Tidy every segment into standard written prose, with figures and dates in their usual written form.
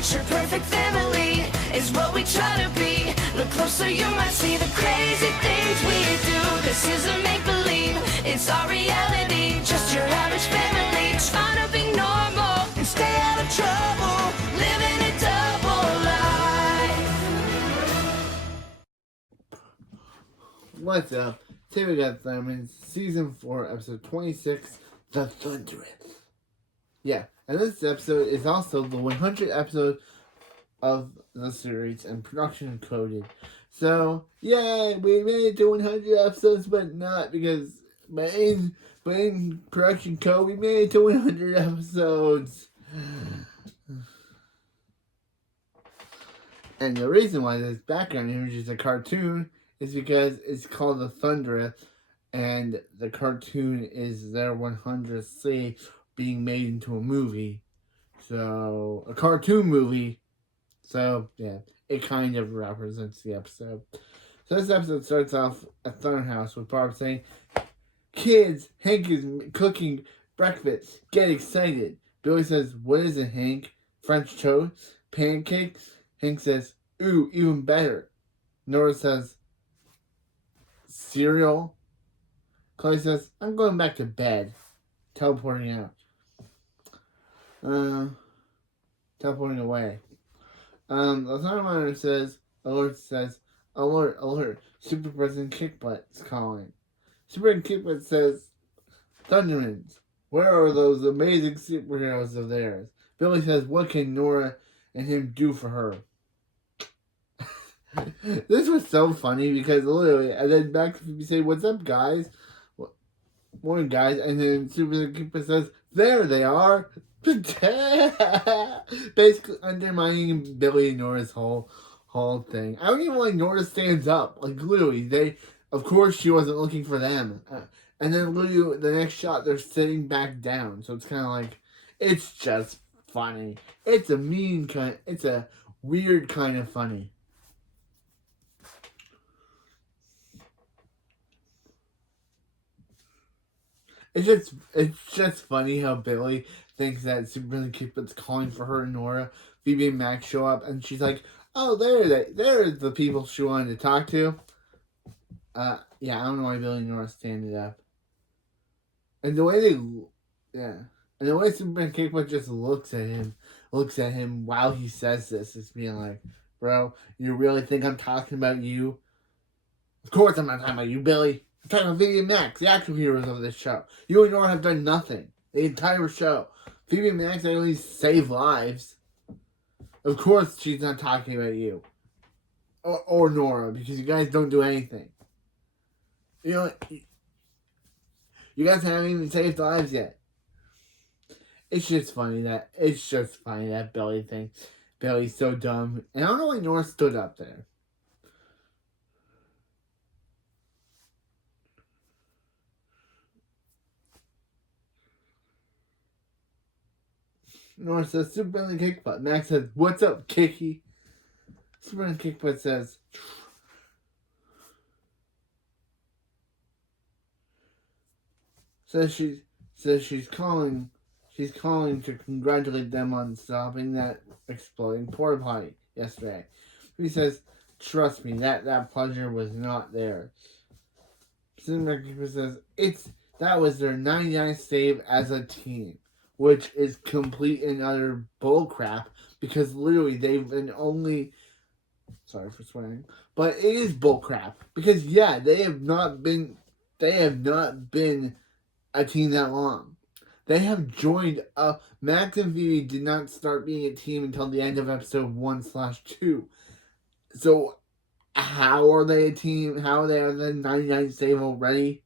Picture perfect family is what we try to be. Look closer, you might see the crazy things we do. This isn't make-believe, it's our reality. Just your average family trying to be normal and stay out of trouble, living a double life. What's up? Today we got Thurman's Season 4, Episode 26, The Thunderous. Yeah, and this episode is also the 100th episode of the series and production coded. So, yay, we made it to 100 episodes, but not because, but in production code, we made it to 100 episodes. And the reason why this background image is a cartoon is because it's called The Thunderous, and the cartoon is their 100th C being made into a movie. So, a cartoon movie. So, yeah, it kind of represents the episode. So this episode starts off at Thunder House with Barb saying, "Kids, Hank is cooking breakfast. Get excited." Billy says, "What is it, Hank? French toast? Pancakes?" Hank says, "Ooh, even better." Nora says, "Cereal?" Chloe says, "I'm going back to bed." Teleporting out. Teleporting away. The Thunder Monitor says, "Alert, alert, Super President Kickbutt's calling." Super Kickbutt says, "Thundermans, where are those amazing superheroes of theirs?" Billy says, "What can Nora and him do for her?" This was so funny because literally, and then back to Phoebe say, "What's up, guys?" Morning, guys. And then Super Kickbutt says, "There they are." Basically undermining Billy and Nora's whole thing. I don't even like Nora stands up. Like, literally, of course she wasn't looking for them. And then literally, the next shot, they're sitting back down. So it's kind of like, it's just funny. It's a weird kind of funny. It's just funny how Billy thinks that Superman Kickbutt's calling for her and Nora. Phoebe and Max show up, and she's like, "Oh, they're the people she wanted to talk to." Yeah, I don't know why Billy and Nora stand it up. And the way and the way Superman Kickbutt just looks at him while he says this, is being like, "Bro, you really think I'm talking about you? Of course I'm not talking about you, Billy. I'm talking about Phoebe and Max, the actual heroes of this show. You and Nora have done nothing the entire show. Phoebe and Max at least save lives. Of course she's not talking about you. Or Nora, because you guys don't do anything. You know, you guys haven't even saved lives yet." It's just funny that Billy thinks Billy's so dumb. And I don't know why Nora stood up there. Nora says, "Superman Kickbutt." Max says, "What's up, Kicky?" Superman Kickbutt says, she's calling to congratulate them on stopping that exploding porta potty yesterday. He says, "Trust me, that pleasure was not theirs." Superman Kickbutt says, that was their 99th save as a team, which is complete and utter bullcrap, because literally they've been only, sorry for swearing, but it is bullcrap, because yeah, they have not been a team that long. They have joined up. Max and Phoebe did not start being a team until the end of episode 1/2. So how are they a team? How are they at the 99th save already?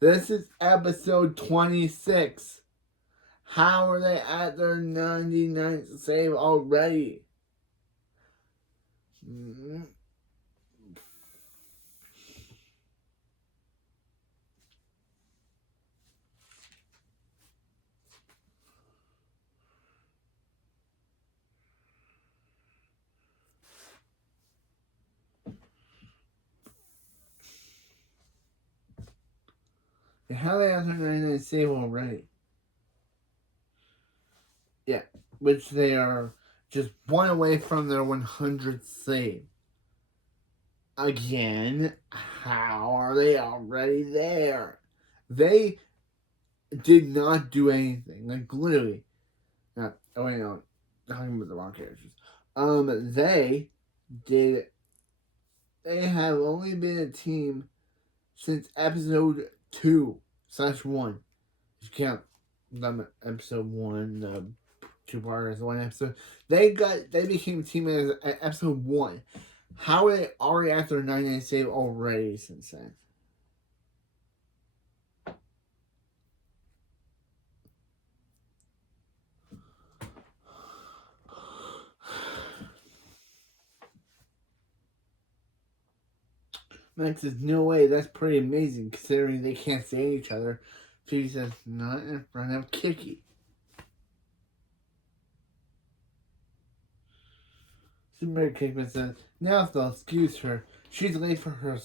This is episode 26. How are they at their 99th save already? How are they at their 99th save already? Yeah, which they are just one away from their 100th save. Again, how are they already there? They did not do anything. Like, literally. Not, oh, wait, no. Talking about the wrong characters. They have only been a team since episode 2/1. If you count episode 1, the 2-part as one episode. They became teammates at episode 1. How are they already after a 99 save already since then? Max says, no way, that's pretty amazing considering they can't see each other. Phoebe says, not in front of Kiki. Super Kickman says, now if they'll excuse her, she's late for her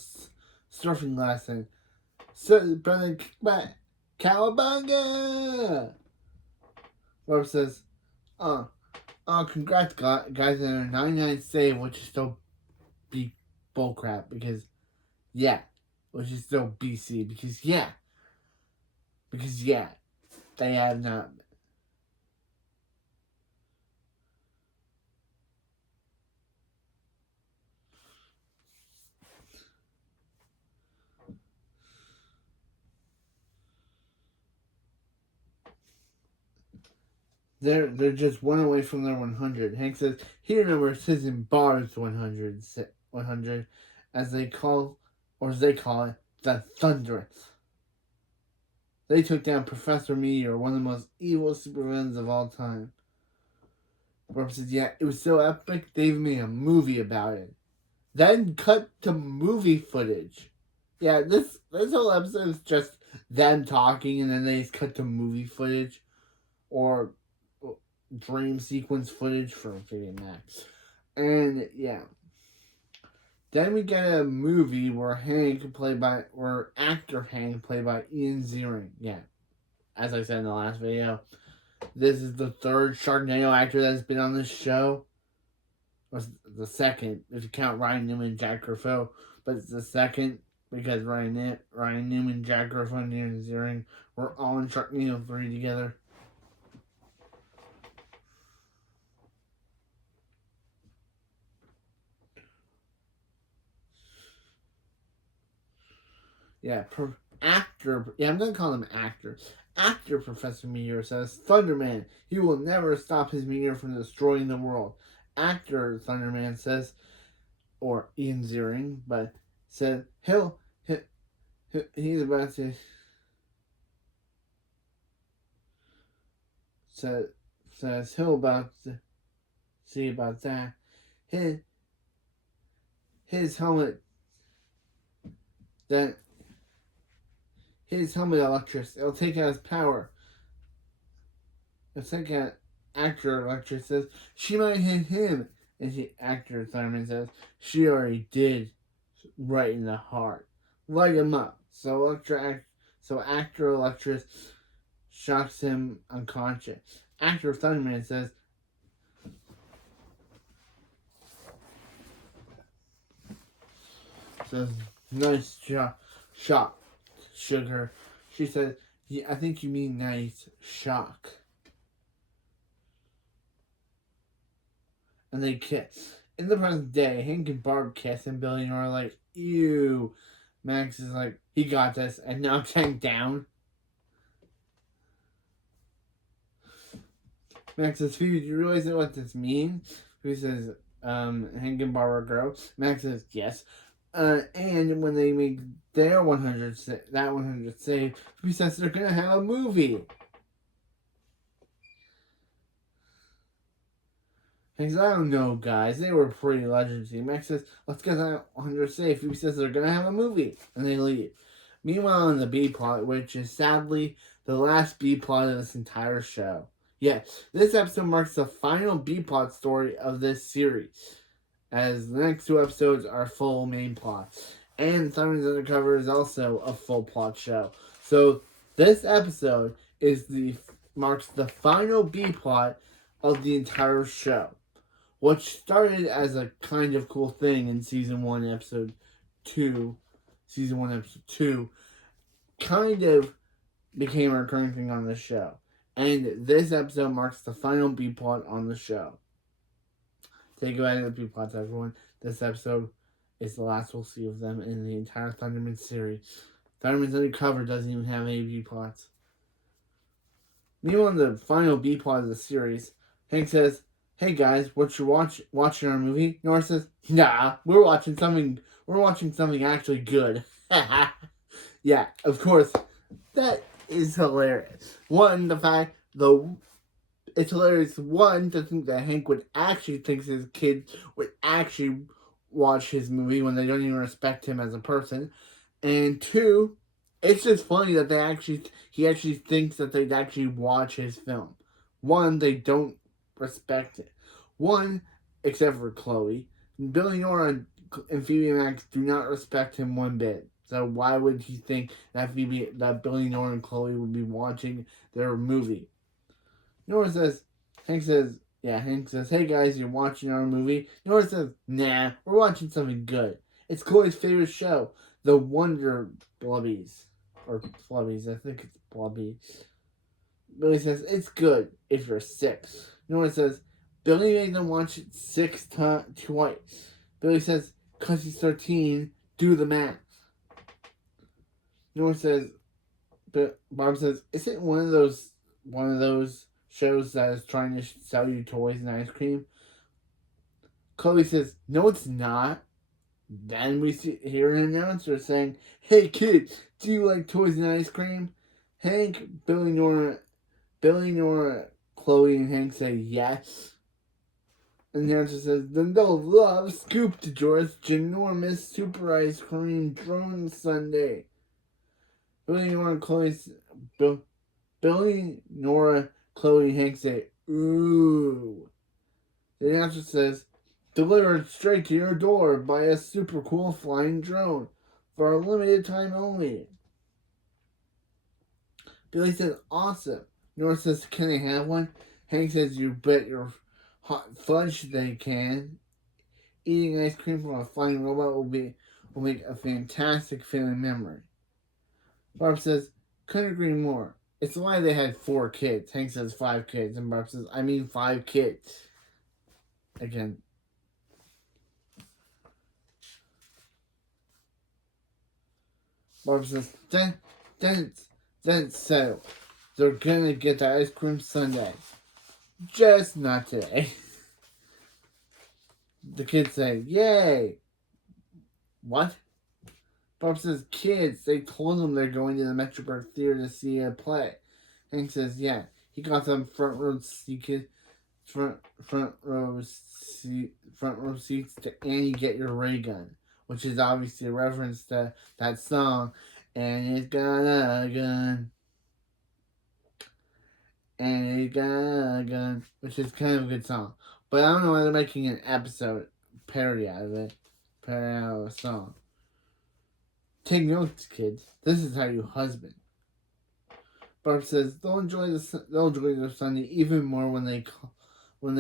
surfing lesson. So, brother Kickback, Cowabunga! Rob says, congrats guys on a 99 save, which is still be bullcrap, because, yeah, which is still BC, because, they have not. They're just one away from their 100. Hank says, he remembers his and Barb's 100, as they call it, the Thunderous. They took down Professor Meteor, one of the most evil supervillains of all time. Barb says, yeah, it was so epic, they even made a movie about it. Then cut to movie footage. Yeah, this whole episode is just them talking, and then they just cut to movie footage. Or dream sequence footage from Phoebe Max. And yeah. Then we get a movie where actor Hank played by Ian Ziering. Yeah. As I said in the last video, this is the third Sharknado actor that's been on this show. Or the second, if you count Ryan Newman and Jack Griffo. But it's the second because Ryan Newman, Jack Griffo, and Ian Ziering were all in Sharknado 3 together. Yeah, actor. Yeah, I'm gonna call him actor. Actor Professor Meteor says, Thunderman, he will never stop his meteor from destroying the world. Actor Thunderman says, or Ian Ziering, but said he's about to says he'll about to see about that. His helmet that. His helmet electricity. It'll take out his power. It'll take out actor electric says she might hit him. And actor Thurman says she already did, right in the heart. Light him up. So actor electric shocks him unconscious. Actor Thunderman says nice shot. Sugar. She said, yeah, I think you mean nice shock. And they kiss. In the present day, Hank and Barb kiss, and Billy and Nora are like, ew. Max is like, he got this, and knocks Hank down. Max says, Phoebe, do you realize what this means? Phoebe says, Hank and Barb are gross. Max says, yes. And when they make their 100 save, Phoebe says they're gonna have a movie. Hank says, I don't know, guys. They were pretty legendary. Max says, let's get that 100 save. Phoebe says they're gonna have a movie, and they leave. Meanwhile, in the B plot, which is sadly the last B plot of this entire show. Yes, this episode marks the final B plot story of this series, as the next 2 episodes are full main plots. And Simon's Undercover is also a full plot show. So this episode marks the final B plot of the entire show. What started as a kind of cool thing in season 1, episode 2, kind of became a recurring thing on the show. And this episode marks the final B plot on the show. Say goodbye to the B plots, everyone. This episode is the last we'll see of them in the entire Thunderman series. Thunderman's Undercover doesn't even have any B plots. Meanwhile, in the final B plot of the series, Hank says, "Hey guys, what you watching our movie?" Nora says, "Nah, we're watching something actually good." Yeah, of course, that is hilarious. It's hilarious, one, to think that Hank would actually think his kids would actually watch his movie when they don't even respect him as a person. And two, it's just funny that he actually thinks that they'd actually watch his film. One, they don't respect it. One, except for Chloe, Billy, Nora, and Phoebe and Max do not respect him one bit. So why would he think that Billy, Nora, and Chloe would be watching their movie? Hank says, "Hey guys, you're watching our movie?" Nora says, "Nah, we're watching something good. It's Chloe's favorite show, The Wonder Blubbies." Or Flubbies, I think it's Blubby. Billy says, "It's good if you're 6. Nora says, "Billy made them watch it twice. Billy says, "'Cause he's 13, do the math." Nora says, Bob says, "Is it one of those shows that is trying to sell you toys and ice cream?" Chloe says, "No, it's not." Then we hear an announcer saying, "Hey kids, do you like toys and ice cream?" Hank, Billy, Nora, Chloe, and Hank say yes. And the announcer says, "Then they'll love Scoop DeJoy's ginormous super ice cream drone sundae." Billy, Nora, Chloe, and Hank say, "Ooh." The announcer says, "Delivered straight to your door by a super cool flying drone for a limited time only." Billy says, "Awesome." Nora says, "Can I have one?" Hank says, "You bet your hot fudge they can." Eating ice cream from a flying robot will make a fantastic family memory. Barb says, "Couldn't agree more. It's why they had 4 kids." Hank says 5 kids, and Barb says, "I mean 5 kids." Again. Barb says, then it's settled. They're gonna get the ice cream sundae. Just not today." The kids say, "Yay!" What? Barb says, "Kids, they told them they're going to the Metroburg Theater to see a play." Hank says, "Yeah." He got them front row seats to Annie Get Your Ray Gun, which is obviously a reference to that song, "And It's Got a Gun. And It's Got a Gun," which is kind of a good song. But I don't know why they're making an episode parody out of it. Parody out of a song. Take notes, kids. This is how you husband. Barb says they'll enjoy their Sunday even more when they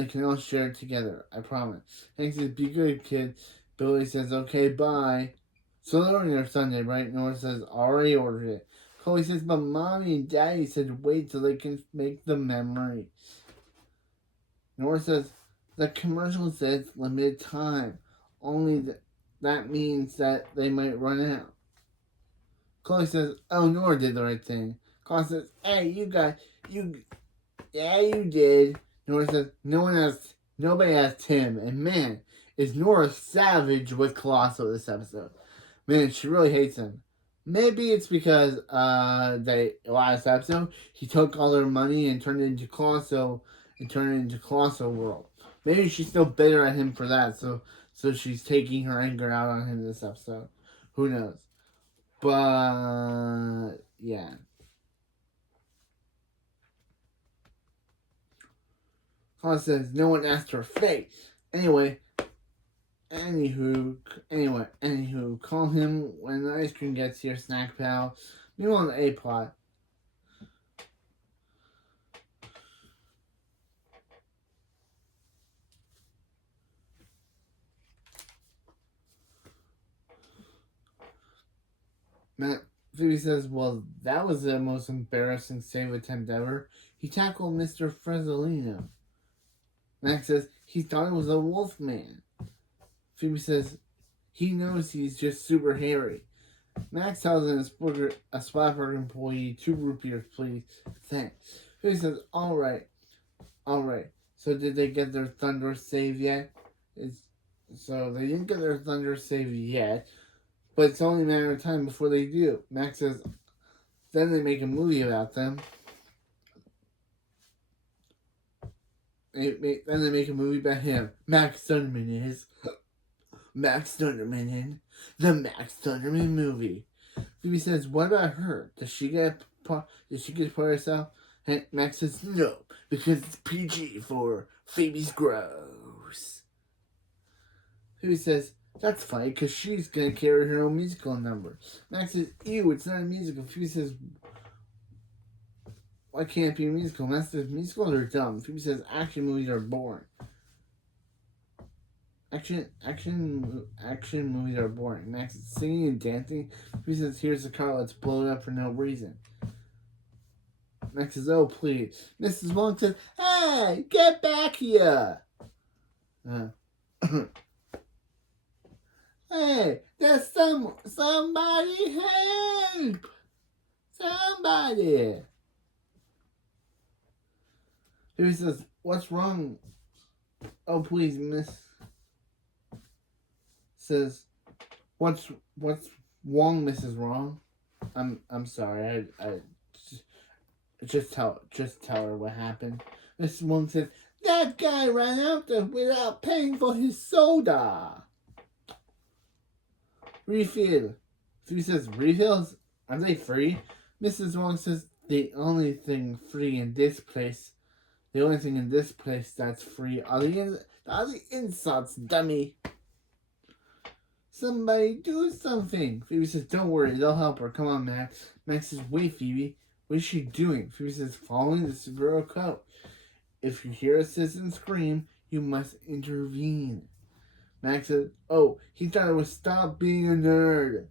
can all share it together. I promise. Hank says, "Be good, kid." Billy says, "Okay, bye." So they're ordering their Sunday, right? Nora says, "Already ordered it." Chloe says, "But Mommy and Daddy said wait till they can make the memory." Nora says, "The commercial says limited time. Only that means that they might run out." Chloe says, "Oh, Nora did the right thing." Chloe says, "Hey, you did." Nora says, "Nobody asked him." And man, is Nora savage with Colosso this episode. Man, she really hates him. Maybe it's because last episode he took all their money and turned it into Colosso World. Maybe she's still bitter at him for that, so she's taking her anger out on him this episode. Who knows? But yeah. Cloud says no one asked her face. Anyway, call him when the ice cream gets here, Snack Pal. Meanwhile, on the A plot. Phoebe says, well, that was the most embarrassing save attempt ever. He tackled Mr. Frezzolino. Max says, he thought it was a wolf man. Phoebe says, he knows he's just super hairy. Max tells a Splatberg employee, 2 rupees, please. Thanks. Phoebe says, alright. So did they get their thunder save yet? So they didn't get their thunder save yet, but it's only a matter of time before they do. Max says, then they make a movie about them. Then they make a movie about him. Max Thunderman is. Max Thunderman in the Max Thunderman movie. Phoebe says, what about her? Did she get part herself? And Max says, no, because it's PG for Phoebe's gross. Phoebe says, that's funny, because she's going to carry her own musical number. Max says, ew, it's not a musical. Phoebe says, why can't it be a musical? Max says, musicals are dumb. Phoebe says, action movies are boring. Action movies are boring. Max is singing and dancing. Phoebe says, here's the car, let's blow it up for no reason. Max says, oh, please. Mrs. Wong says, hey, get back here. Hey, there's somebody help. Somebody. Phoebe says, what's wrong? Oh, please, Miss. Says, what's wrong, Mrs. Wrong? I'm sorry. I just tell her what happened. Mrs. Wong says, that guy ran out there without paying for his soda. Refill. Phoebe says, refills? Are they free? Mrs. Wong says, the only thing in this place that's free are the insults, dummy. Somebody do something. Phoebe says, don't worry, they'll help her. Come on, Max. Max says, wait, Phoebe. What is she doing? Phoebe says, following the superhero code. If you hear a citizen scream, you must intervene. Max says, oh, he thought it was stop being a nerd.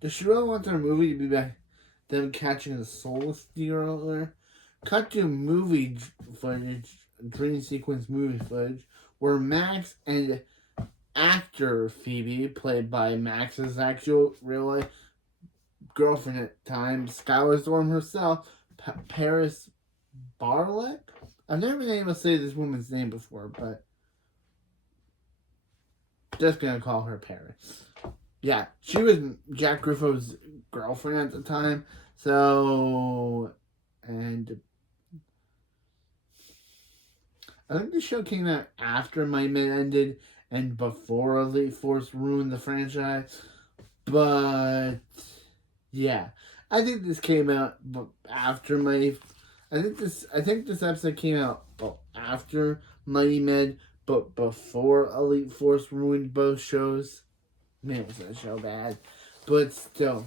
Does she really want their movie to be about them catching a soul stealer? Cut to movie footage, dream sequence movie footage, where Max and actor Phoebe, played by Max's actual real-life girlfriend at the time, Skylar Storm herself, Paris Barlett? I've never been able to say this woman's name before, but just gonna call her Paris. Yeah, she was Jack Griffo's girlfriend at the time, so, and I think the show came out after Mighty Men ended and before Elite Force ruined the franchise. But yeah, I think this came out after I think this episode came out after Mighty Men, but before Elite Force ruined both shows. Man, was that show bad? But still.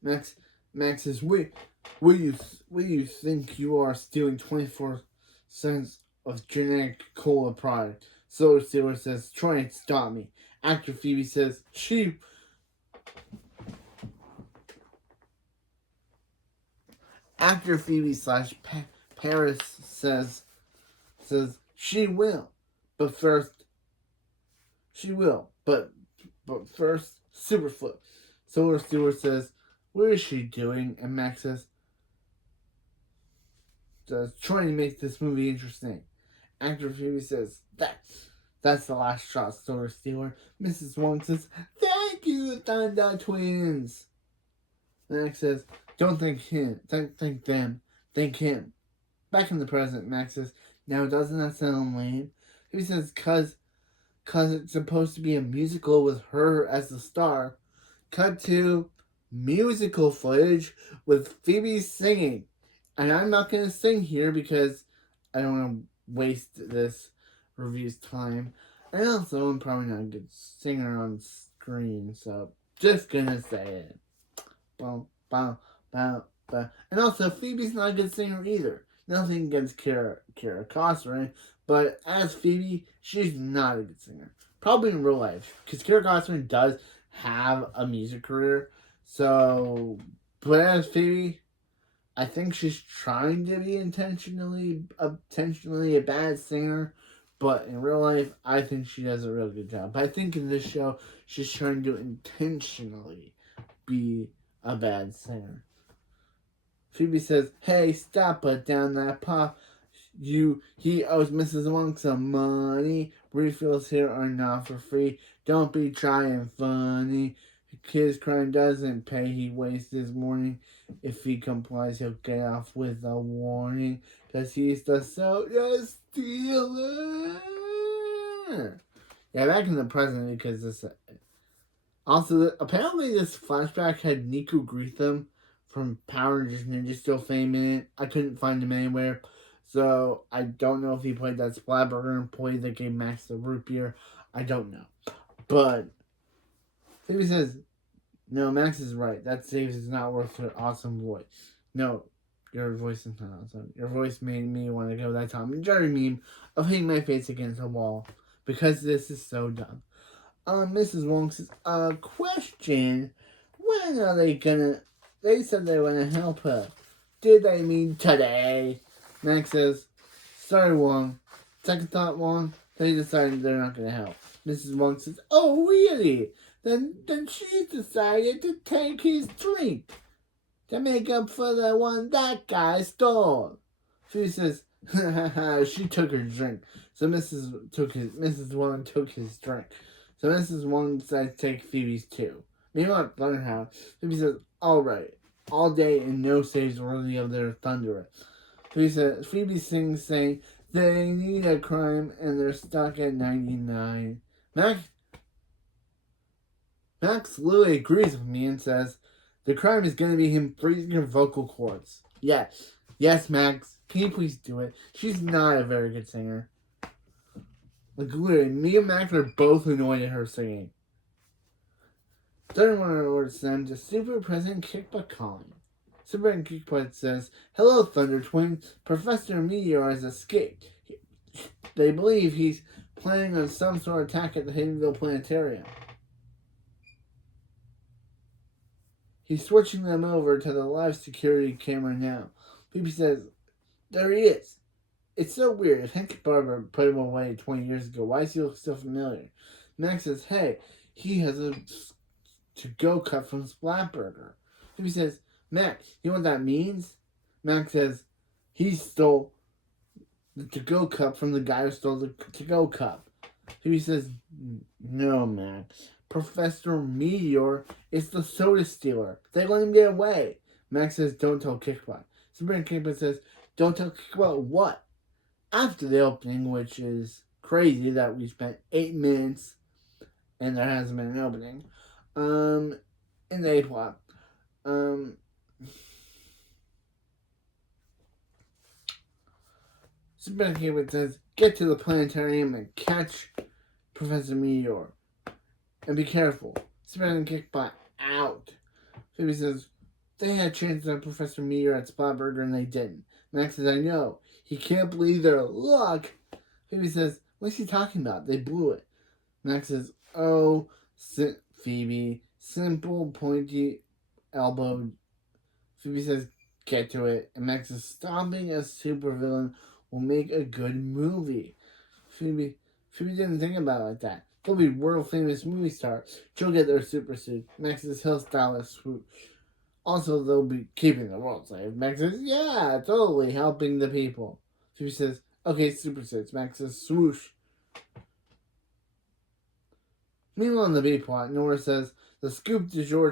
Max says, what do you think you are, stealing 24 cents of generic cola product? Soda Stealer says, try and stop me. Actor Phoebe says, Actor Phoebe / Paris says she will, but first Superfoot. Soda Stealer says, what is she doing? And Max says, trying to make this movie interesting. Actor Phoebe says, that's the last shot, Soda Stealer. Mrs. Wong says, thank you, Thunder Twins. Max says, don't thank him. Thank them. Thank him. Back in the present, Max says, now doesn't that sound lame? He says, cause it's supposed to be a musical with her as the star. Cut to musical footage with Phoebe singing. And I'm not going to sing here because I don't want to waste this review's time. And also, I'm probably not a good singer on screen, so just gonna say it. Bow, bow, bow, bow. And also, Phoebe's not a good singer either. Nothing against Kara Costner, but as Phoebe, she's not a good singer. Probably in real life, because Kara Costner does have a music career. So, but as Phoebe, I think she's trying to be intentionally a bad singer, but in real life, I think she does a real good job. But I think in this show, she's trying to intentionally be a bad singer. Phoebe says, "Hey, stop it down that pop. He owes Mrs. Wong some money. Refills here are not for free. Don't be trying funny. His crime doesn't pay. He wastes his morning. If he complies, he'll get off with a warning. 'Cause he's the soda stealer." Yeah, back in the present, because this. Also, apparently this flashback had Nico Greetham from Power Rangers Ninja Steel fame in it. I couldn't find him anywhere. So, I don't know if he played that Splatburger employee that gave Max the root beer. I don't know. But, Phoebe says, "No, Max is right. That saves is not worth your awesome voice. No, your voice is not awesome. Your voice made me want to go that Tom and Jerry meme of hitting my face against a wall. Because this is so dumb." Mrs. Wong says, question. When are they gonna... They said they were gonna help her. Did they mean today? Max says, "Sorry, Wong. Second thought, Wong. They decided they're not gonna help." Mrs. Wong says, "Oh, really? Then she decided to take his drink to make up for the one that guy stole." She says, she took her drink. So Mrs. Wong took his drink. So Mrs. Wong decided to take Phoebe's too. Meanwhile, learn how. Phoebe says, "Alright. All day and no saves worthy of their thunder." Phoebe sings saying, "They need a crime and they're stuck at 99. Max Louie agrees with me and says, "The crime is going to be him freezing her vocal cords." Yes. Yes, Max. Can you please do it? She's not a very good singer. Like, literally, me and Max are both annoyed at her singing. Third one awards them to Super President Kickbutt calling. Super President Kickbutt says, "Hello, Thunder Twin. Professor Meteor has escaped. They believe he's planning on some sort of attack at the Haydenville Planetarium. He's switching them over to the live security camera now." Phoebe says, "There he is. It's so weird. If Hank Barber put him away 20 years ago, why does he look so familiar?" Max says, "Hey, he has a to-go cup from Splatburger." Phoebe says, "Max, you know what that means?" Max says, "He stole the to-go cup from the guy who stole the to-go cup." Phoebe says, "No, Max. Professor Meteor is the soda stealer. They let him get away." Max says, "Don't tell Kickbutt." Sabrina Kickbutt says, "Don't tell Kickbutt what?" After the opening, which is crazy that we spent 8 minutes and there hasn't been an opening. In the A-plot. Sabrina Kickbutt says, "Get to the planetarium and catch Professor Meteor. And be careful." Sabrina Kickbutt out. Phoebe says, "They had chances on Professor Meteor at Splatburger and they didn't." Max says, "I know. He can't believe their luck." Phoebe says, "What's he talking about? They blew it." Max says, "Oh, Phoebe, simple, pointy, elbowed." Phoebe says, "Get to it." And Max says, "Stopping a supervillain will make a good movie." Phoebe didn't think about it like that. They'll be world famous movie stars. She'll get their super suit. Max says, "He'll style a swoosh. Also, they'll be keeping the world safe." Max says, "Yeah, totally, helping the people." Phoebe says, "Okay, super suits." Max says, "Swoosh." Meanwhile, on the B plot, Nora says, "The Scoop du jour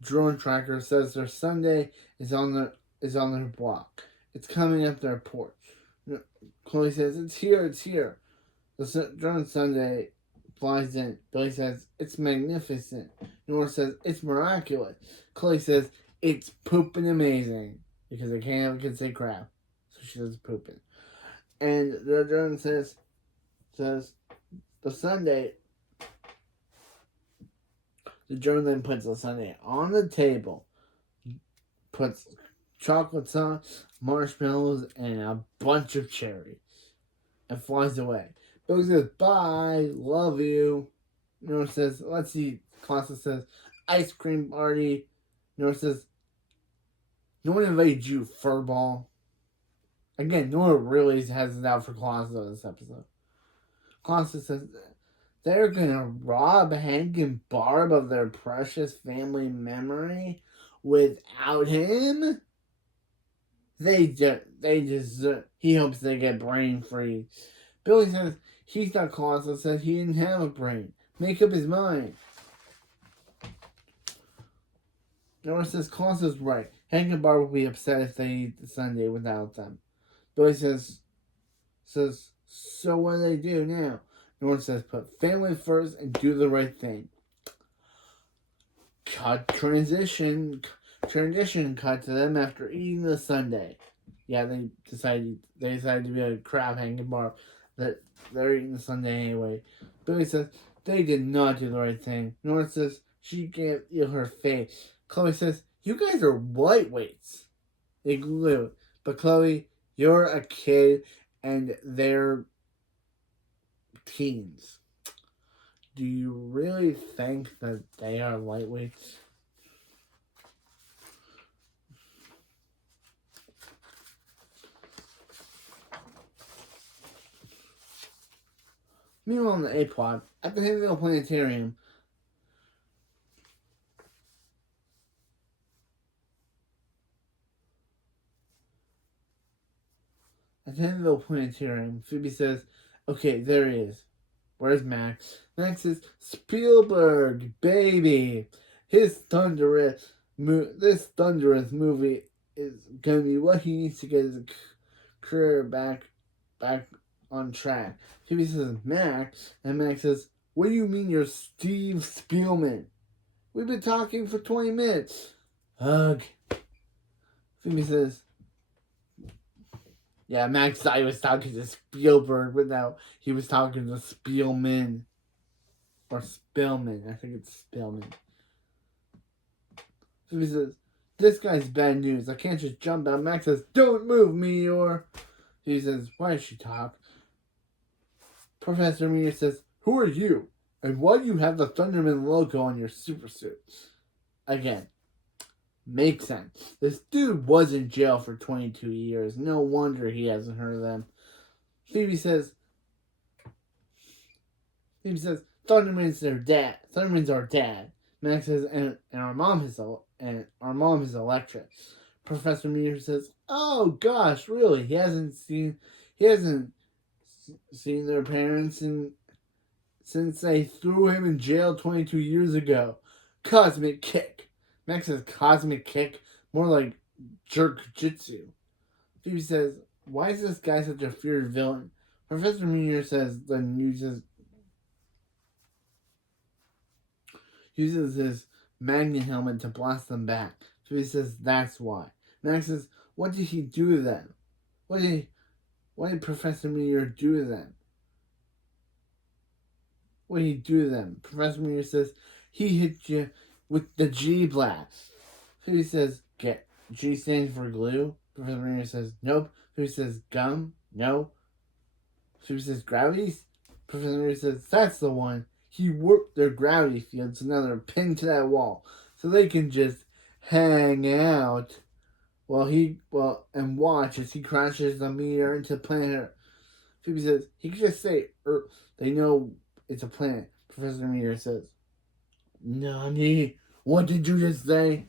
drone tracker says their sundae is on their block. It's coming up their porch." Chloe says, "It's here, it's here." The drone sundae flies in. Billy says, "It's magnificent." Nora says, "It's miraculous." Chloe says, "It's pooping amazing." Because they can't have a kid say crap. So she says pooping. And the drone says the sundae. The drone then puts the sundae on the table. Puts chocolate sauce, marshmallows, and a bunch of cherries. And flies away. Billy says, bye, love you. Nora says, let's eat. Claudia says, ice cream party. Nora says, no one invited you, furball. Again, Nora really has it out for Claudia this episode. Claudia says, they're gonna rob Hank and Barb of their precious family memory without him? He hopes they get brain freeze. Billy says he thought Claudia said he didn't have a brain. Make up his mind. Nora says Claudia's right. Hank and Barb will be upset if they eat the sundae without them. Billy says, so what do they do now? Nora says, put family first and do the right thing. Transition cut to them after eating the sundae. Yeah, they decided to be a crab hanging bar that they're eating the sundae anyway. Billy says they did not do the right thing. Nora says she can't feel her face. Chloe says, you guys are lightweights. They glue. But Chloe, you're a kid and they're teens. Do you really think that they are lightweights? Meanwhile, on the A-plot, at the Haydenville Planetarium, Phoebe says, okay, there he is. Where's Max? Max says, Spielberg, baby. This thunderous movie is going to be what he needs to get his career back on track. Phoebe says, Max, and Max says, what do you mean you're Steve Spielman? We've been talking for 20 minutes. Ugh. Phoebe says, yeah, Max thought he was talking to Spielberg, but no, he was talking to Spielman. Or Spillman. I think it's Spillman. Phoebe says, this guy's bad news. I can't just jump out. Max says, don't move, Meteor. He says, why does she talk? Professor Meteor says, who are you? And why do you have the Thunderman logo on your super suit? Again, makes sense. This dude was in jail for 22 years. No wonder he hasn't heard of them. Phoebe says, Thunderman's their dad. Thunderman's our dad. Max says, and our mom is Electra. Professor Meteor says, oh gosh, really? He hasn't seen their parents since they threw him in jail 22 years ago. Cosmic kick. Max says cosmic kick, more like jerk jitsu. Phoebe says, why is this guy such a feared villain? Professor Meteor says then uses his magnet helmet to blast them back. Phoebe says that's why. Max says, what did he do to them? What did Professor Meteor do to them? What did he do to them? Professor Meteor says, he hit you with the G blast. Phoebe says, get. G stands for glue. Professor Meteor says, nope. Phoebe says, gum. No. Phoebe says, gravities. Professor Meteor says, that's the one. He warped their gravity field so now they're pinned to that wall. So they can just hang out and watch as he crashes the meteor into planet Earth. Phoebe says, he could just say Earth. They know it's a planet. Professor Meteor says, Nani, what did you just say?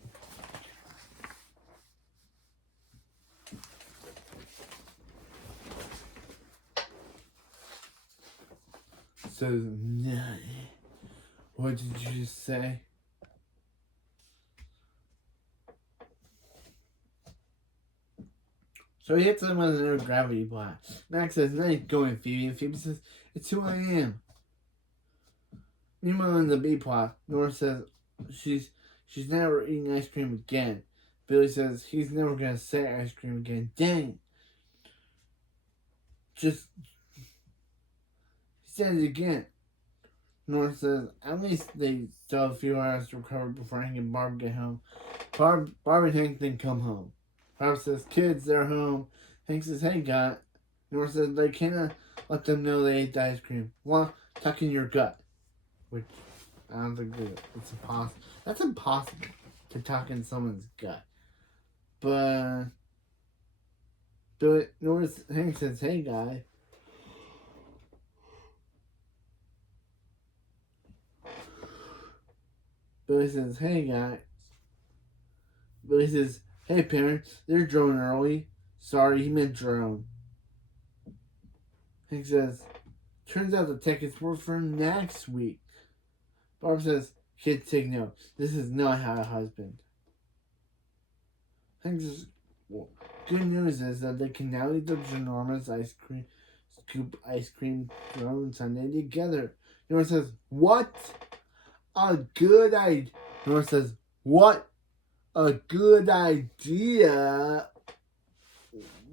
Says, Nani, what did you just say? So he hits him with another gravity blast. Max says, nice going, Phoebe. And Phoebe says, it's who I am. Meanwhile, in the B plot, Nora says she's never eating ice cream again. Billy says he's never going to say ice cream again. Dang. He said it again. Nora says, at least they still have a few hours to recover before Hank and Barb get home. Barb and Hank then come home. Pop says, kids, they're home. Hank says, hey, guy. Nora says, they cannot let them know they ate the ice cream. Well, tuck in your gut. Which, I don't think it's impossible. That's impossible to tuck in someone's gut. But Hank says, hey, guy. Billy says, hey, guy. Billy says, hey, parents, they're drone early. Sorry, he meant drone. Hank says, turns out the tickets were for next week. Barb says, kids, take note. This is not how a husband. Hank says, well, good news is that they can now eat the ginormous scoop ice cream drone sundae together. Nora says, what a good idea. Nora says, what a good idea.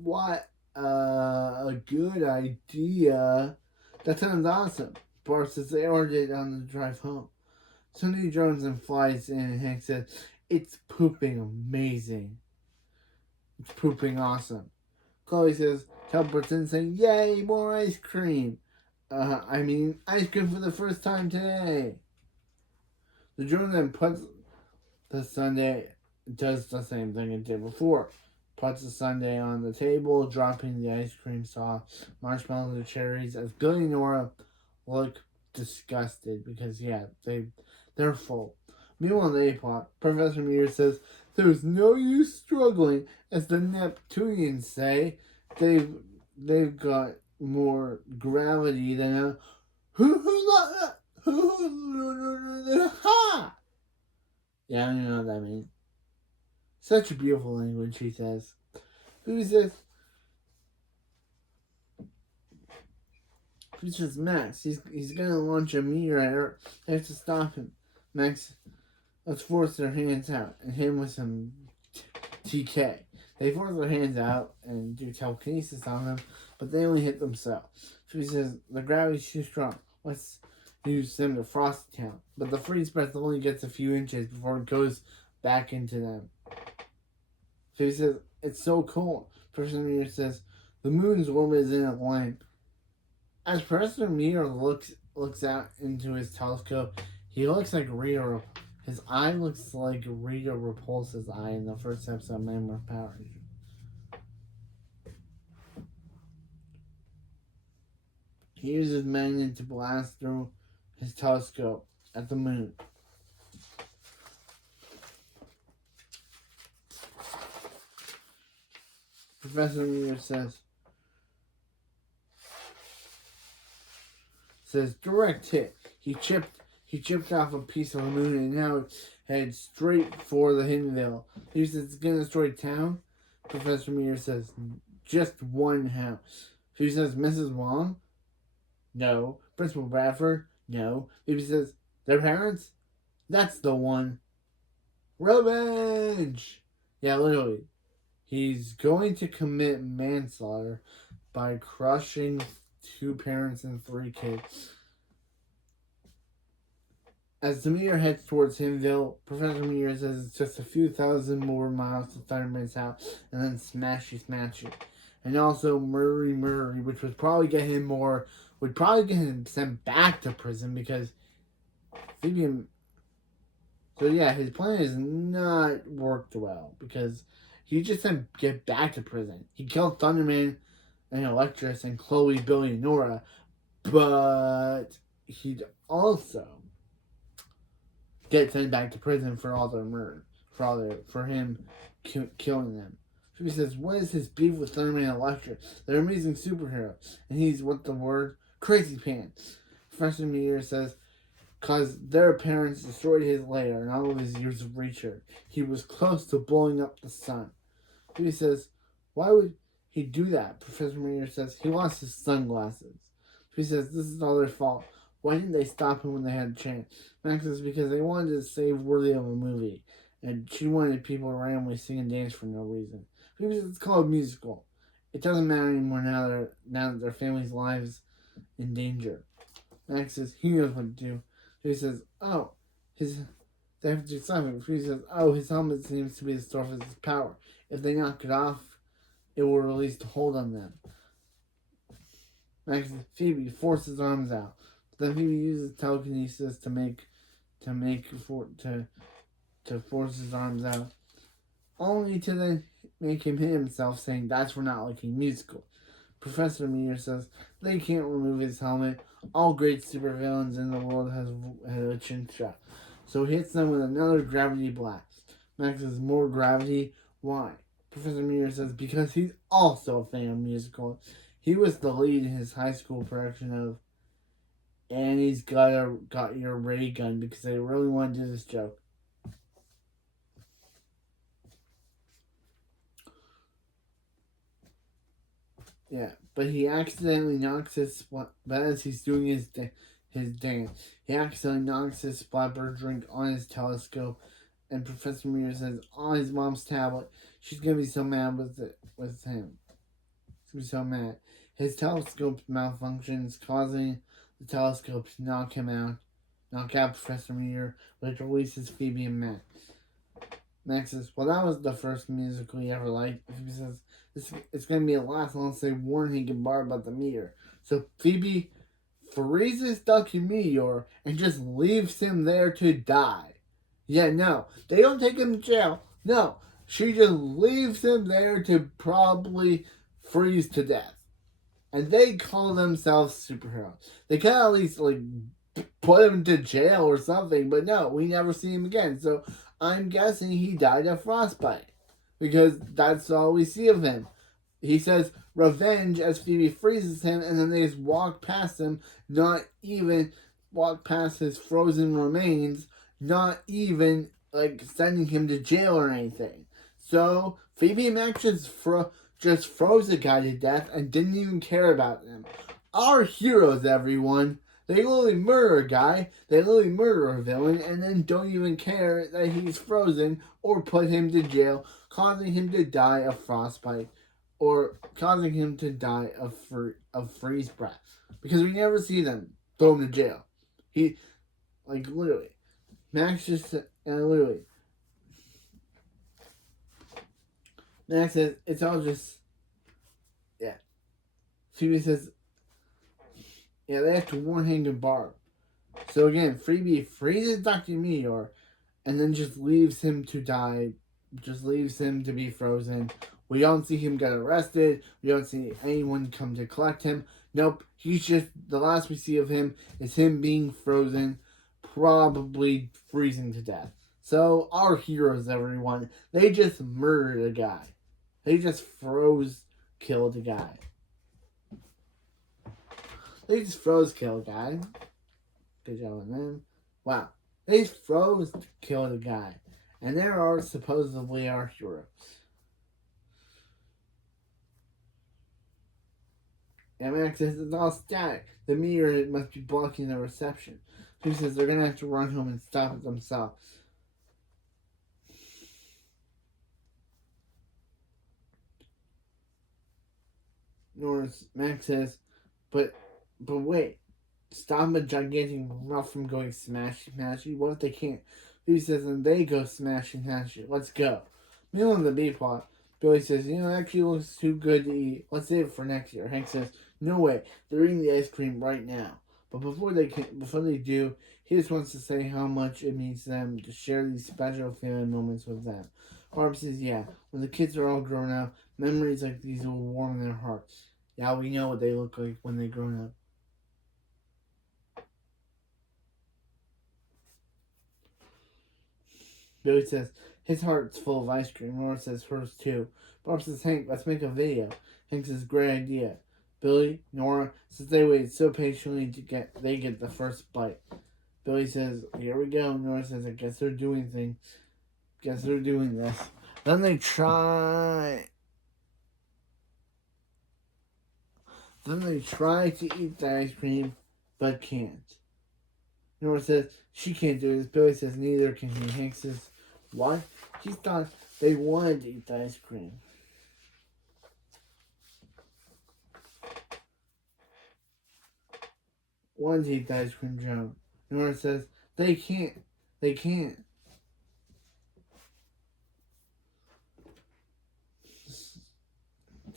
What a good idea. That sounds awesome. Bart says they ordered it on the drive home. Sunday drones and flies in, and Hank says, it's pooping amazing. It's pooping awesome. Chloe says, tell Britain saying, yay, more ice cream. Ice cream for the first time today. The drone then puts the sundae, does the same thing it did before. Puts the sundae on the table, dropping the ice cream sauce, marshmallows, and cherries, as Billy and Nora look disgusted because, they're full. Meanwhile, in the A-plot, Professor Mears says, there's no use struggling, as the Neptunians say. They've got more gravity than a yeah, I don't know what that means. Such a beautiful language, he says. Who's this? Who's this Max? He's gonna launch a meteor at Earth. They have to stop him. Max, let's force their hands out and hit him with some TK. They force their hands out and do telekinesis on them, but they only hit themselves. So he says, the gravity's too strong. Let's use them to Frosty Town. But the freeze breath only gets a few inches before it goes back into them. So he says, it's so cold. Professor Meteor says, the moon's orbit is in a lamp. As Professor Meteor looks out into his telescope, he looks like Rita. His eye looks like Rita Repulsa's eye in the first episode of Man with Power. He uses magnet to blast through his telescope at the moon. Professor Meteor says direct hit. He chipped off a piece of the moon and now it heads straight for the Hidden Veil. He says it's gonna destroy town. Professor Meteor says just one house. He says Mrs. Wong? No. Principal Bradford? No. He says their parents? That's the one. Revenge! Yeah, literally. He's going to commit manslaughter by crushing 2 parents and 3 kids. As the meteor heads towards Himville, Professor Meteor says it's just a few thousand more miles to Thunderman's house, and then smashy. And also Murray, which would probably get him sent back to prison because Phoebe and... So yeah, his plan has not worked well because he just sent get back to prison. He killed Thunderman and Electress and Chloe, Billy, and Nora, but he'd also get sent back to prison for all their murder, for him killing them. Phoebe says, what is his beef with Thunderman and Electress? They're amazing superheroes. And he's, what the word? Crazy pants. Professor Meteor says, because their parents destroyed his lair and all of his years of research. He was close to blowing up the sun. Phoebe says, why would he do that? Professor Meteor says, he lost his sunglasses. Phoebe says, this is all their fault. Why didn't they stop him when they had a chance? Max says, because they wanted to save worthy of a movie. And she wanted people to randomly sing and dance for no reason. Phoebe says, it's called a musical. It doesn't matter anymore now that their family's lives in danger. Max says, he knows what to do. He says, oh, his They have to do something. Phoebe says, oh, his helmet seems to be the source of his power. If they knock it off, it will release the hold on them. Max says, Phoebe, force his arms out. Then Phoebe uses telekinesis to force his arms out. Only to then make him hit himself, saying that's for not liking musical. Professor Meteor says they can't remove his helmet. All great supervillains in the world have a chin strap. So he hits them with another gravity blast. Max says, more gravity? Why? Professor Meteor says, because he's also a fan of musicals. He was the lead in his high school production of Annie's Got Your Ray Gun because they really want to do this joke. Yeah, but he accidentally knocks his but as he's doing his dance, he accidentally knocks his Splatber drink on his telescope, and Professor Meteor says on his mom's tablet, she's gonna be so mad with him. She's gonna be so mad. His telescope malfunctions, causing the telescope to knock out Professor Meteor, which releases Phoebe and Max. Max says, well, that was the first musical he ever liked. Phoebe says, it's going to be a last unless they warn he can borrow about the meteor. So Phoebe freezes Ducky Meteor and just leaves him there to die. Yeah, no. They don't take him to jail. No. She just leaves him there to probably freeze to death. And they call themselves superheroes. They can at least, put him to jail or something, but no, we never see him again. So I'm guessing he died of frostbite because that's all we see of him. He says revenge as Phoebe freezes him, and then they just walk past him, not even walk past his frozen remains, not even sending him to jail or anything. So Phoebe and Max just froze the guy to death and didn't even care about him. Our heroes, everyone. They literally murder a guy, they literally murder a villain, and then don't even care that he's frozen or put him to jail, causing him to die of frostbite or causing him to die of freeze breath. Because we never see them throw him to jail. He, literally. Max just, literally. Max says, it's all just, yeah. Phoebe says, yeah, they have to warn him to borrow. So again, Phoebe freezes Dr. Meteor and then just leaves him to die. Just leaves him to be frozen. We don't see him get arrested. We don't see anyone come to collect him. Nope. He's just, the last we see of him is him being frozen, probably freezing to death. So, our heroes, everyone, they just murdered a guy. They just killed a guy. They just killed a guy. Good job on them. Wow. They just killed a guy. And they are supposedly our heroes. And Max says it's all static. The meteor must be blocking the reception. He says they're going to have to run home and stop it themselves. Max says, but wait, stop a gigantic rock from going smashy. What if they can't? Phoebe says, and they go smashy. Let's go. Meanwhile, in the B plot, Billy says, it actually looks too good to eat. Let's save it for next year. Hank says, no way. They're eating the ice cream right now. But before they do, he just wants to say how much it means to them to share these special family moments with them. Barb says, yeah, when the kids are all grown up, memories like these will warm their hearts. Yeah, we know what they look like when they're grown up. Billy says, his heart's full of ice cream. Nora says, hers too. Barb says, Hank, let's make a video. Hank says, great idea. Billy, Nora, since they waited so patiently they get the first bite. Billy says, here we go. Nora says, I guess they're doing things. Guess they're doing this. Then they try to eat the ice cream, but can't. Nora says, she can't do this. Billy says, neither can he. Hank says, what? He thought they wanted to eat the ice cream. Wanted to eat the ice cream, Joe. Nora says, they can't.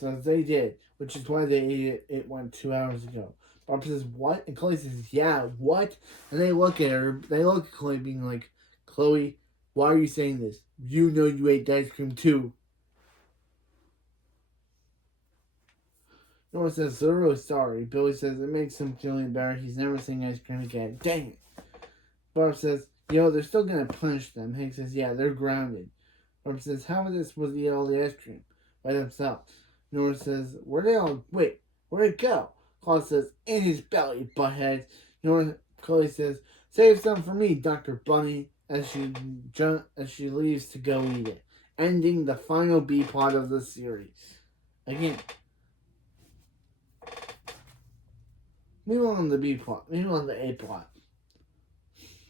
says they did, which is why they ate it. It went 2 hours ago. Barb says, what? And Chloe says, yeah, what? And they look at her. They look at Chloe being like, Chloe, why are you saying this? You know you ate the ice cream too. Nora says, they're really sorry. Billy says, it makes him feeling better. He's never seeing ice cream again. Dang it. Barb says, they're still going to punish them. Hank says, yeah, they're grounded. Barb says, how are they supposed to eat all the ice cream by themselves? Nora says, where'd it go? Chloe says, in his belly, butthead. Chloe says, save some for me, Dr. Bunny, as she leaves to go eat it. Ending the final B plot of the series. Again. Meanwhile on the B plot. Meanwhile on the A plot.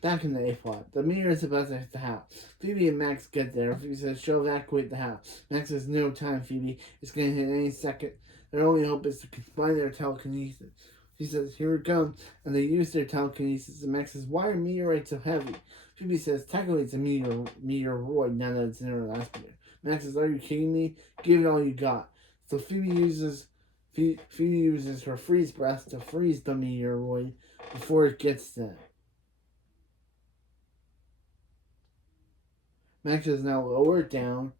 Back in the A plot, the meteor is about to hit the house. Phoebe and Max get there. Phoebe says she'll evacuate the house. Max says, no time, Phoebe. It's going to hit any second. Their only hope is to combine their telekinesis. She says, here it comes. And they use their telekinesis. And Max says, why are meteorites so heavy? Phoebe says, technically it's a meteoroid now that it's in her last meteor. Max says, are you kidding me? Give it all you got. So Phoebe uses her freeze breath to freeze the meteoroid before it gets them. Max is now lower down.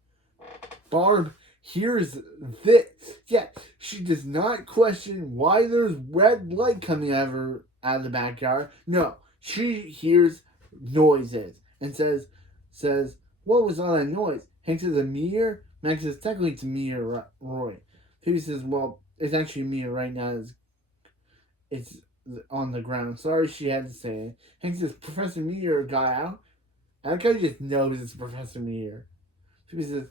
Barb hears this. Yeah, she does not question why there's red light coming out of the backyard. No, she hears noises and says, what was all that noise? Hank says, a meteor? Max says, technically it's a meteoroid. Phoebe says, well, it's actually a meteor right now. It's on the ground. Sorry she had to say it. Hank says, Professor Meteor got out. I like how he just knows it's Professor Meteor. Phoebe says,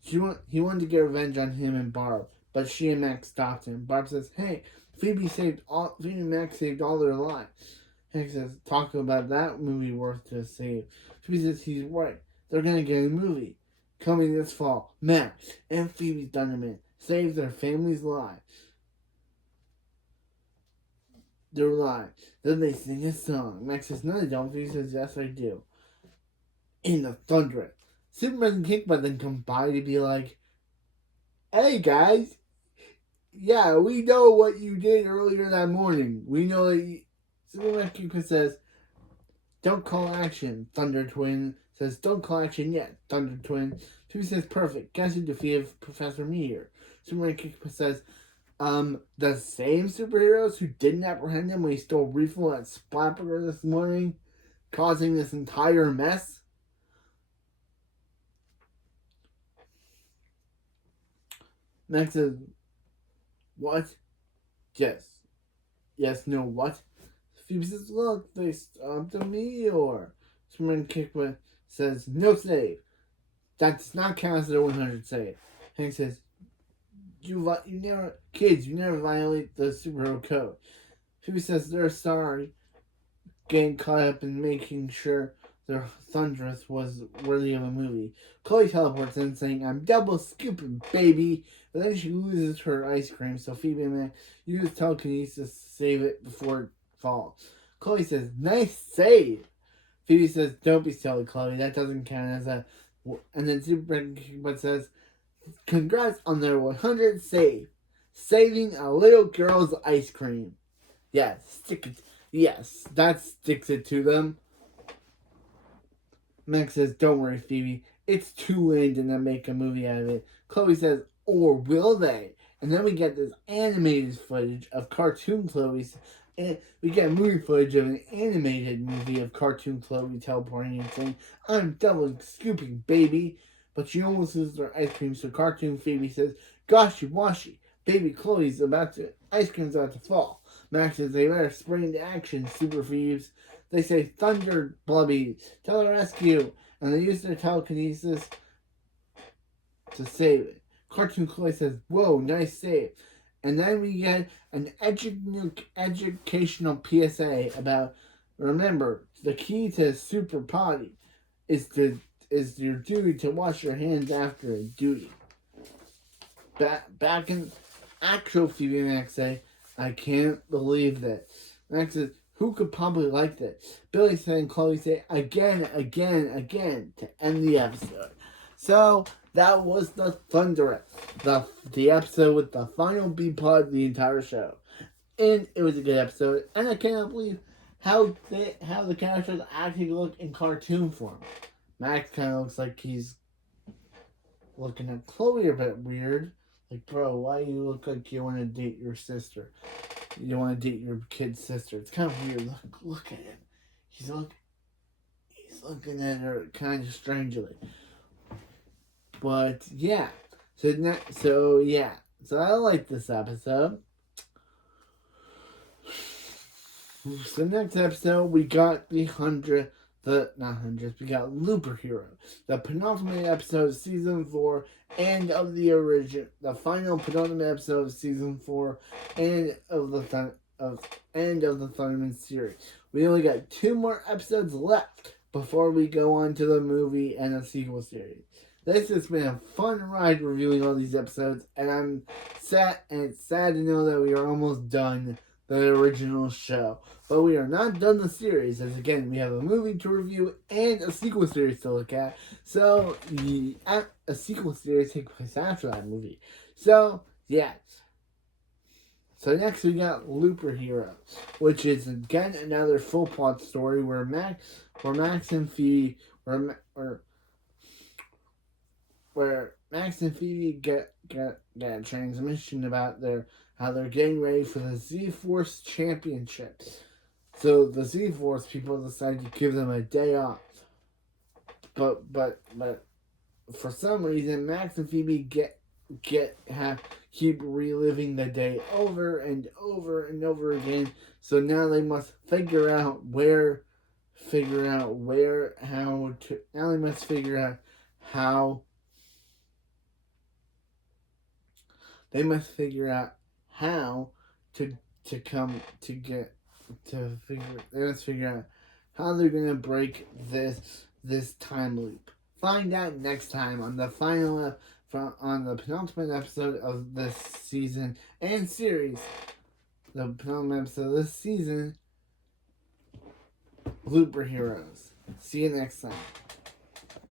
he wanted to get revenge on him and Barb, but she and Max stopped him. Barb says, hey, Phoebe and Max saved all their lives. Hank says, talk about that movie worth to save. Phoebe says, he's right. They're going to get a movie coming this fall. Max and Phoebe Thunderman save their family's lives. Their lives. Then they sing a song. Max says, no, they don't. Phoebe says, yes, I do. In the thunder. Superman and Kickbutt then come by to be like, hey guys, yeah, we know what you did earlier that morning. We know that you... Superman and Kickbutt says, don't call action. Thunder Twin says, don't call action yet. Thunder Twin. Phoebe says, perfect. Guess who defeated Professor Meteor? Superman and Kickbutt says, the same superheroes who didn't apprehend him when he stole refill at Splatburger this morning, causing this entire mess? Max says, what? Yes. Yes, no, what? Phoebe says, look, they stopped the meteor. Superman Kickbutt says, no save. That does not count as a 100 save. Hank says, you never violate the superhero code. Phoebe says they're sorry, getting caught up in making sure their Thunderous was worthy of a movie. Chloe teleports in saying, I'm double scooping, baby. But then she loses her ice cream, so Phoebe and Max use telekinesis to save it before it falls. Chloe says, nice save. Phoebe says, don't be silly, Chloe. That doesn't count as a... And then Superman says, congrats on their 100th save. Saving a little girl's ice cream. Yes, that sticks it to them. Max says, don't worry, Phoebe. It's too late to make a movie out of it. Chloe says, or will they? And then we get this animated footage of cartoon Chloe. And we get movie footage of an animated movie of cartoon Chloe teleporting and saying, I'm double scooping, baby. But she almost loses her ice cream, so cartoon Phoebe says, goshy washy. Baby Chloe's ice cream's about to fall. Max says they better spring into action, Super Phoebes. They say, thunder blubby, tell the rescue. And they use their telekinesis to save it. Cartoon Chloe says, whoa, nice save. And then we get an educational PSA about, remember, the key to super potty is your duty to wash your hands after a duty. Back in actual Phoebe and Max say, I can't believe that. Max says, who could probably like that? Billy and Chloe say, again, to end the episode. So that was the Thunderous, the episode with the final B plot of the entire show, and it was a good episode. And I cannot believe how the characters actually look in cartoon form. Max kind of looks like he's looking at Chloe a bit weird. Like, bro, why you look like you want to date your sister? You want to date your kid's sister. It's kind of weird. Look at him. He's looking at her kind of strangely. But yeah. So I like this episode. So next episode we got we got Looper Hero, the penultimate episode of season 4, and of the final penultimate episode of season 4, and of the Thunderman series. We only got 2 more episodes left before we go on to the movie and a sequel series. This has been a fun ride reviewing all these episodes, and it's sad to know that we are almost done the original show. But we are not done the series, as again, we have a movie to review and a sequel series to look at. So, a sequel series takes place after that movie. So, yeah. So next we got Looper Hero, which is again another full plot story where Max and Phoebe get a transmission about how they're getting ready for the Z-Force Championship. So the Z-Force people decide to give them a day off. But for some reason Max and Phoebe keep reliving the day over and over and over again. So now they must figure out how how they're gonna break this time loop. Find out next time on the penultimate episode of this season and series. The penultimate episode of this season, Looper Heroes. See you next time.